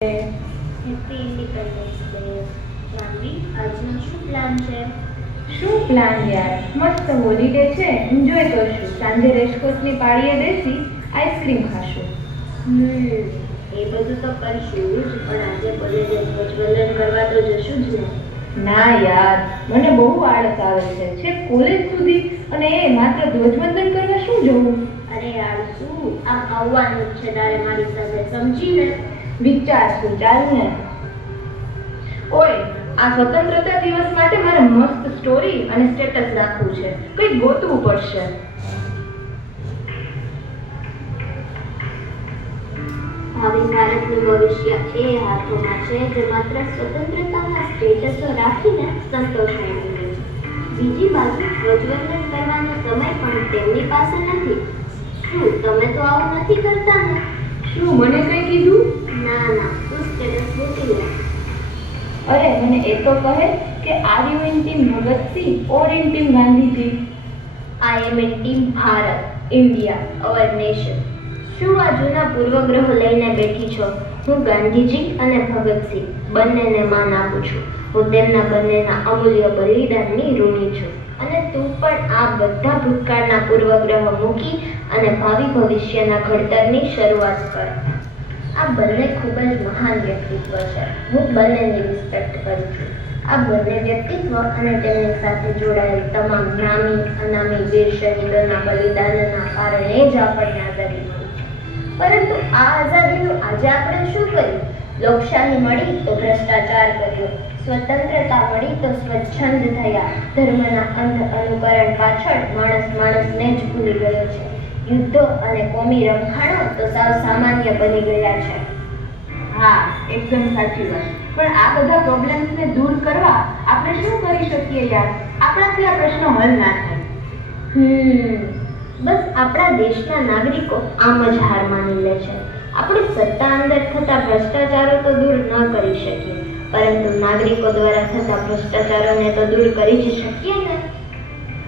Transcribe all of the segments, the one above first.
Happy independence day Janvi આજનો શું plan છે શું પ્લાન યાર? મસ્ત હોલીડે છે. એન્જોય કરશું. સાંજે રેસકોર્સની પાળીએ બેસી આઈસ્ક્રીમ ખાશું. હમ એ બધું તો કરશું જ પણ આજે કોલેજે ધ્વજવંદન કરવા તો જશું જ ને. ના યાર મને બહુ આળસ આવે છે. છે કોલેજ સુધી? અને એ માત્ર ધ્વજવંદન કરવા શું જવું? અરે યાર શું? આમ આવવાનું છે તારે મારી સાથે સમજીને વિચારશું ચાલ ને. ઓય આ સ્વતંત્રતા દિવસ માટે મારે મસ્ત સ્ટોરી અને સ્ટેટસ રાખવું છે. કંઈક ગોતવું પડશે. ભાવિ ભારતનું ભવિષ્ય એ હાથોમાં છે જે માત્ર સ્વતંત્રતાના સ્ટેટસો રાખીને સંતોષ મેળવી લે છે. બીજી બાજુ ધ્વજવંદન કરવાનો સમય પણ તેમની પાસે નથી. શું તમે તો આવું નથી કરતા ને? શું મને કંઈ કીધું? અરે, મને એ તો કહે કે are you in team Bhagat Singh or in team Gandhiji? I am in team Bharat India our nation શું આ જૂના પૂર્વગ્રહો લઈને બેઠી છો? હું ગાંધીજી અને ભગતસિંહ બંનેને માન આપું છું. હું તેમના બંનેના અમૂલ્ય બલિદાનની ઋણી છું. અને તું પણ આ બધા ભૂતકાળના પૂર્વગ્રહો મૂકી અને ભાવિ ભવિષ્યના ઘડતરની શરૂઆત કર. આ બંને ખૂબ જ મહાન વ્યક્તિત્વ છે. હું બંનેની રિસ્પેક્ટ કરું છું. આ બંને વ્યક્તિત્વ અને તેમની સાથે જોડાયેલ તમામ નામી, અનામી વીર શહીદોના બલિદાનના કારણે જ આપણને આઝાદી મળી પરંતુ આ આઝાદીનું આજે આપણે શું કર્યું? લોકશાહી મળી તો ભ્રષ્ટાચાર કર્યો. સ્વતંત્રતા મળી તો સ્વચ્છંદ થયા. ધર્મના અંધ અનુકરણ પાછળ માણસ માણસને જ ભૂલી ગયો છે. યુદ્ધો અને કોમી રમખાણો તો સાવ સામાન્ય બની ગયા છે. હા એકદમ સાચી વાત. પણ આ બધા પ્રોબ્લેમ્સને દૂર કરવા આપણે શું કરી શકીએ યાર? આપણાથી આ પ્રશ્નો હલ ના થાય. હમ બસ આપણા દેશના નાગરિકો આમ જ હાર માની લે છે. આપણે સત્તા અંદર થતા ભ્રષ્ટાચારો તો દૂર ન કરી શકીએ. પરંતુ નાગરિકો દ્વારા થતા ભ્રષ્ટાચારોને તો દૂર કરી જ શકીએ ને?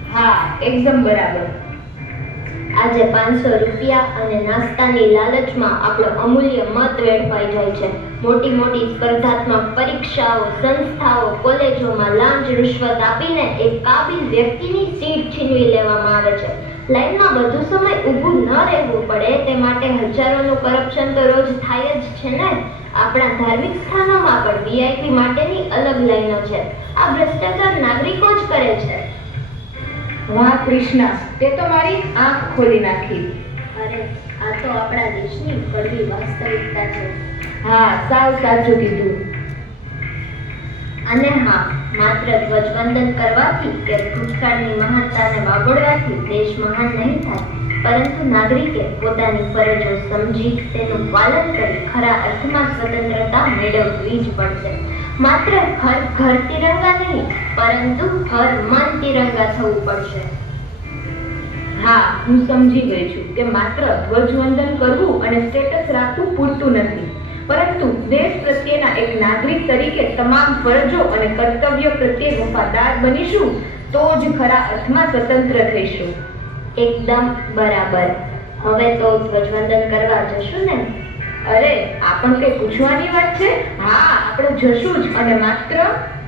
હા એકદમ બરાબર. આજે પાંચસો રૂપિયા અને નાસ્તાની લાલચમાં આપણો અમૂલ્ય મત વેડફાઈ જાય છે. મોટી મોટી સ્પર્ધાત્મક પરીક્ષાઓ, સંસ્થાઓ, કોલેજોમાં લાંચ રૂશ્વત આપીને એક કાબિલ વ્યક્તિની સીટ છીનવી લેવામાં આવે છે. લાઈનમાં વધુ સમય ઊભું ન રહેવું પડે તે માટે હજારોનું કરપ્શન તો રોજ થાય જ છે ને? આપણા ધાર્મિક સ્થાનોમાં પણ વીઆઈપી માટેની અલગ લાઈનો છે. આ ભ્રષ્ટાચાર નાગરિકો જ કરે છે. વાહ કૃષ્ણ. તે તો મારી આંખ ખોલી નાખી. અરે આ તો આપણા દેશની કડવી વાસ્તવિકતા છે. હા સાવ સાચું કીધું. અને હા માત્ર ધ્વજવંદન કરવાથી કે ભૂતકાળની મહાનતાને વાગોળવાથી દેશ મહાન નહીં થાય પરંતુ નાગરિકે પોતાની ફરજો સમજી તેનું પાલન કરી ખરા અર્થમાં સ્વતંત્રતા મેળવવી જ પડશે. માત્ર ઘર ઘર તિરંગા નહીં પરંતુ હર મન તિરંગા થવું પડશે. હા હું સમજી ગઈ છું કે માત્ર ધ્વજવંદન કરવું અને સ્ટેટસ રાખવું પૂરતું નથી. પરંતુ દેશ પ્રત્યેના એક નાગરિક તરીકે તમામ ફરજો અને કર્તવ્ય પ્રત્યે વફાદાર બનીશું તો જ ખરા અર્થમાં સ્વતંત્ર થઈશું. એકદમ બરાબર. હવે તો ધ્વજવંદન કરવા જશું ને? અરે આ પણ કઈ પૂછવાની વાત છે? હા આપણે જશું જ અને માત્ર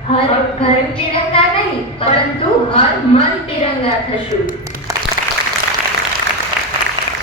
હર ઘર તિરંગા નહીં પરંતુ હર મન તિરંગા થશું.